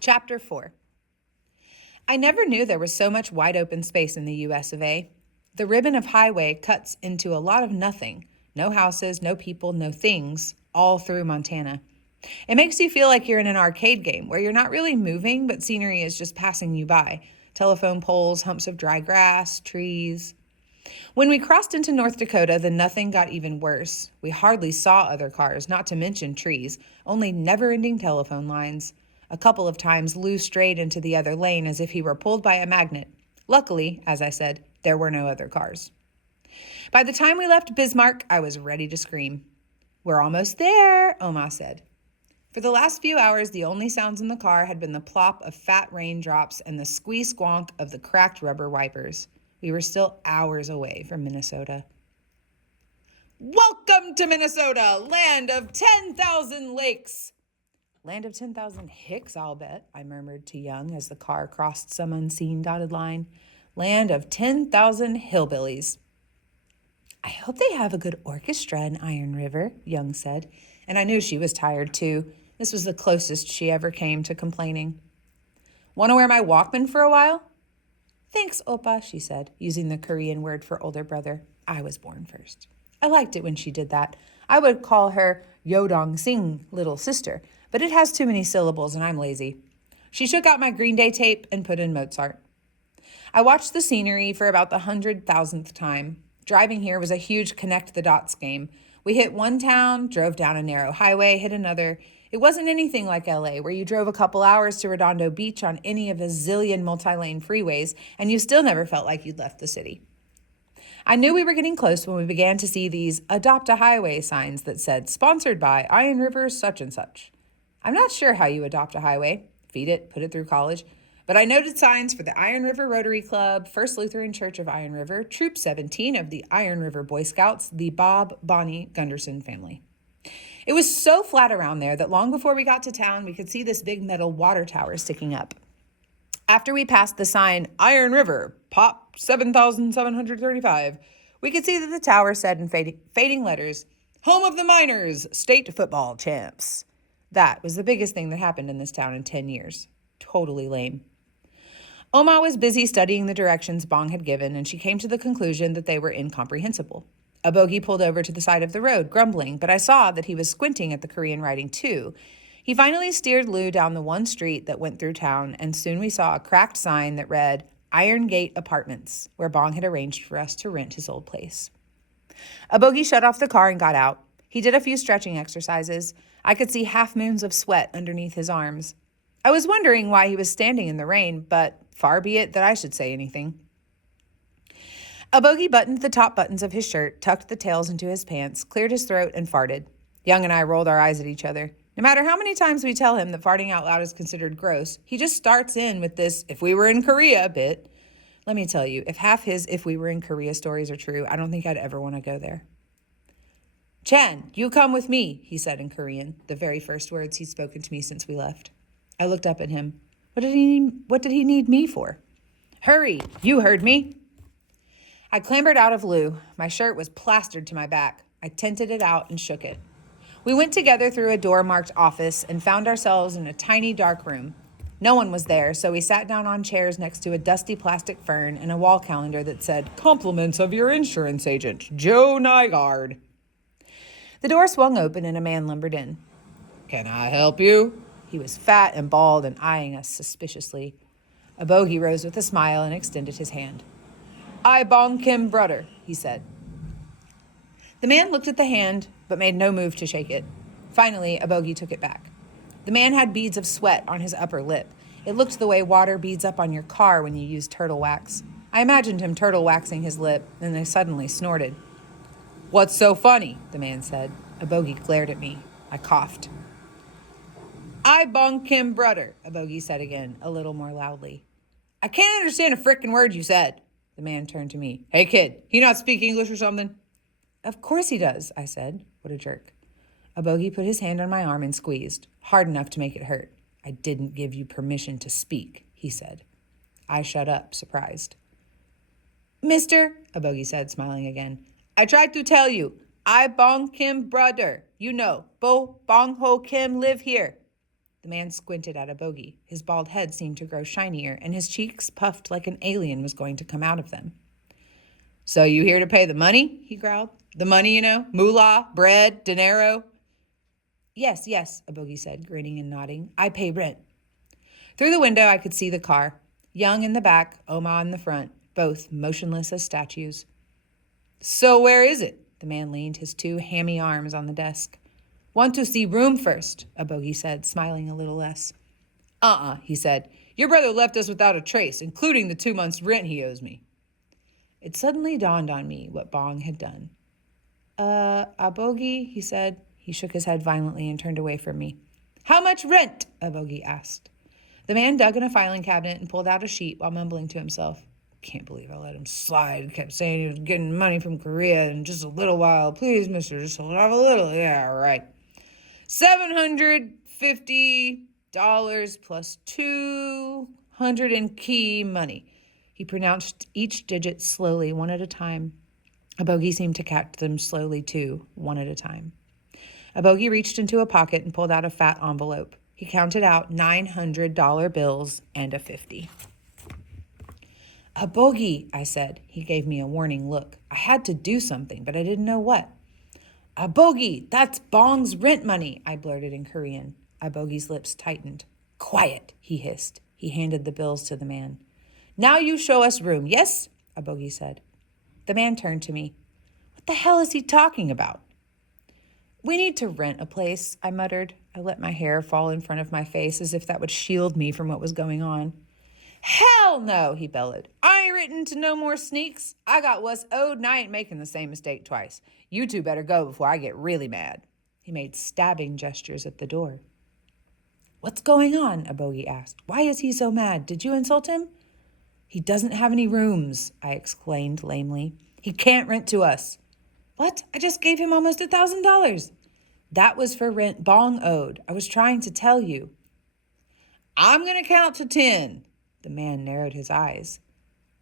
Chapter 4. I never knew there was so much wide open space in the US of A. The ribbon of highway cuts into a lot of nothing. No houses, no people, no things, all through Montana. It makes you feel like you're in an arcade game where you're not really moving, but scenery is just passing you by. Telephone poles, humps of dry grass, trees. When we crossed into North Dakota, the nothing got even worse. We hardly saw other cars, not to mention trees, only never-ending telephone lines. A couple of times, Lou strayed into the other lane as if he were pulled by a magnet. Luckily, as I said, there were no other cars. By the time we left Bismarck, I was ready to scream. "We're almost there," Oma said. For the last few hours, the only sounds in the car had been the plop of fat raindrops and the squee-squonk of the cracked rubber wipers. We were still hours away from Minnesota. "Welcome to Minnesota, land of 10,000 lakes." "Land of 10,000 hicks, I'll bet," I murmured to Young as the car crossed some unseen dotted line. "Land of 10,000 hillbillies." "I hope they have a good orchestra in Iron River," Young said, and I knew she was tired too. This was the closest she ever came to complaining. "Want to wear my Walkman for a while?" "Thanks, Oppa," she said, using the Korean word for older brother. I was born first. I liked it when she did that. I would call her Yodong Sing, little sister, but it has too many syllables and I'm lazy. She shook out my Green Day tape and put in Mozart. I watched the scenery for about the 100,000th time. Driving here was a huge connect-the-dots game. We hit one town, drove down a narrow highway, hit another. It wasn't anything like LA, where you drove a couple hours to Redondo Beach on any of a zillion multi-lane freeways, and you still never felt like you'd left the city. I knew we were getting close when we began to see these Adopt a Highway signs that said, "Sponsored by Iron River such and such." I'm not sure how you adopt a highway, feed it, put it through college, but I noted signs for the Iron River Rotary Club, First Lutheran Church of Iron River, Troop 17 of the Iron River Boy Scouts, the Bob Bonnie Gunderson family. It was so flat around there that long before we got to town, we could see this big metal water tower sticking up. After we passed the sign, "Iron River, Pop 7,735, we could see that the tower said in fading letters, "Home of the Miners, state football champs." That was the biggest thing that happened in this town in 10 years. Totally lame. Oma was busy studying the directions Bong had given, and she came to the conclusion that they were incomprehensible. A bogey pulled over to the side of the road, grumbling, but I saw that he was squinting at the Korean writing too. He finally steered Lou down the one street that went through town, and soon we saw a cracked sign that read, "Iron Gate Apartments," where Bong had arranged for us to rent his old place. A bogey shut off the car and got out. He did a few stretching exercises. I could see half moons of sweat underneath his arms. I was wondering why he was standing in the rain, but far be it that I should say anything. A bogey buttoned the top buttons of his shirt, tucked the tails into his pants, cleared his throat, and farted. Young and I rolled our eyes at each other. No matter how many times we tell him that farting out loud is considered gross, he just starts in with this "if we were in Korea" bit. Let me tell you, if half his "if we were in Korea" stories are true, I don't think I'd ever want to go there. "Chan, you come with me," he said in Korean, the very first words he'd spoken to me since we left. I looked up at him. What did he need me for? "Hurry, you heard me." I clambered out of Lou. My shirt was plastered to my back. I tented it out and shook it. We went together through a door marked office and found ourselves in a tiny dark room. No one was there, so we sat down on chairs next to a dusty plastic fern and a wall calendar that said, "Compliments of your insurance agent, Joe Nygaard." The door swung open and a man lumbered in. "Can I help you?" He was fat and bald and eyeing us suspiciously. A bogey rose with a smile and extended his hand. "I Bong Kim brother," he said. The man looked at the hand, but made no move to shake it. Finally, a bogey took it back. The man had beads of sweat on his upper lip. It looked the way water beads up on your car when you use turtle wax. I imagined him turtle waxing his lip, and I suddenly snorted. "What's so funny?" the man said. A bogey glared at me. I coughed. "I Bong Kim brother," a bogey said again, a little more loudly. "I can't understand a frickin' word you said." The man turned to me. "Hey, kid, he not speak English or something?" "Of course he does," I said. What a jerk. A bogey put his hand on my arm and squeezed, hard enough to make it hurt. "I didn't give you permission to speak," he said. I shut up, surprised. "Mister," a bogey said, smiling again, "I tried to tell you. I Bong Kim brother. You know, Bo Bong Ho Kim live here." The man squinted at a bogey. His bald head seemed to grow shinier, and his cheeks puffed like an alien was going to come out of them. So you here to pay the money? He growled. The money, moolah, bread, dinero. Yes, a bogey said, grinning and nodding. I pay rent. Through the window, I could see the car. Young in the back, Oma in the front, both motionless as statues. So where is it? The man leaned his two hammy arms on the desk. Want to see room first, a bogey said, smiling a little less. He said. Your brother left us without a trace, including the 2 months' rent he owes me. It suddenly dawned on me what Bong had done. A bogey, he said. He shook his head violently and turned away from me. How much rent? A bogey asked. The man dug in a filing cabinet and pulled out a sheet while mumbling to himself. Can't believe I let him slide. He kept saying he was getting money from Korea in just a little while. Please, mister, just hold off a little. Yeah, right. $750 plus 200 in key money. He pronounced each digit slowly, one at a time. A bogey seemed to catch them slowly, too, one at a time. A bogey reached into a pocket and pulled out a fat envelope. He counted out $900 bills and a 50. A bogey, I said. He gave me a warning look. I had to do something, but I didn't know what. A bogey, that's Bong's rent money, I blurted in Korean. A bogey's lips tightened. Quiet, he hissed. He handed the bills to the man. Now you show us room, yes? A bogey said. The man turned to me. What the hell is he talking about? We need to rent a place, I muttered. I let my hair fall in front of my face as if that would shield me from what was going on. Hell no, he bellowed. I ain't written to no more sneaks. I got what's owed and I ain't making the same mistake twice. You two better go before I get really mad. He made stabbing gestures at the door. What's going on? A bogey asked. Why is he so mad? Did you insult him? He doesn't have any rooms, I explained lamely. He can't rent to us. What? I just gave him almost $1,000. That was for rent Bong owed. I was trying to tell you. I'm going to count to 10. The man narrowed his eyes.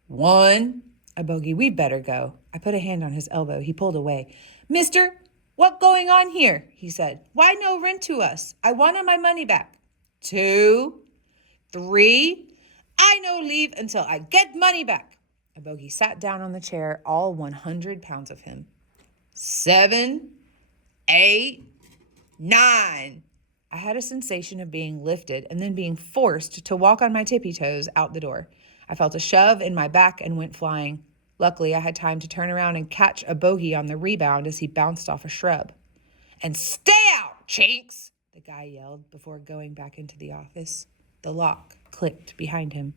1. A bogey, we'd better go. I put a hand on his elbow. He pulled away. Mister, what going on here? He said. Why no rent to us? I wanted my money back. 2. 3. I no leave until I get money back. A bogey sat down on the chair, all 100 pounds of him. 7. 8. 9. I had a sensation of being lifted and then being forced to walk on my tippy toes out the door. I felt a shove in my back and went flying. Luckily, I had time to turn around and catch a bogey on the rebound as he bounced off a shrub. And stay out, chinks, the guy yelled before going back into the office. The lock clicked behind him.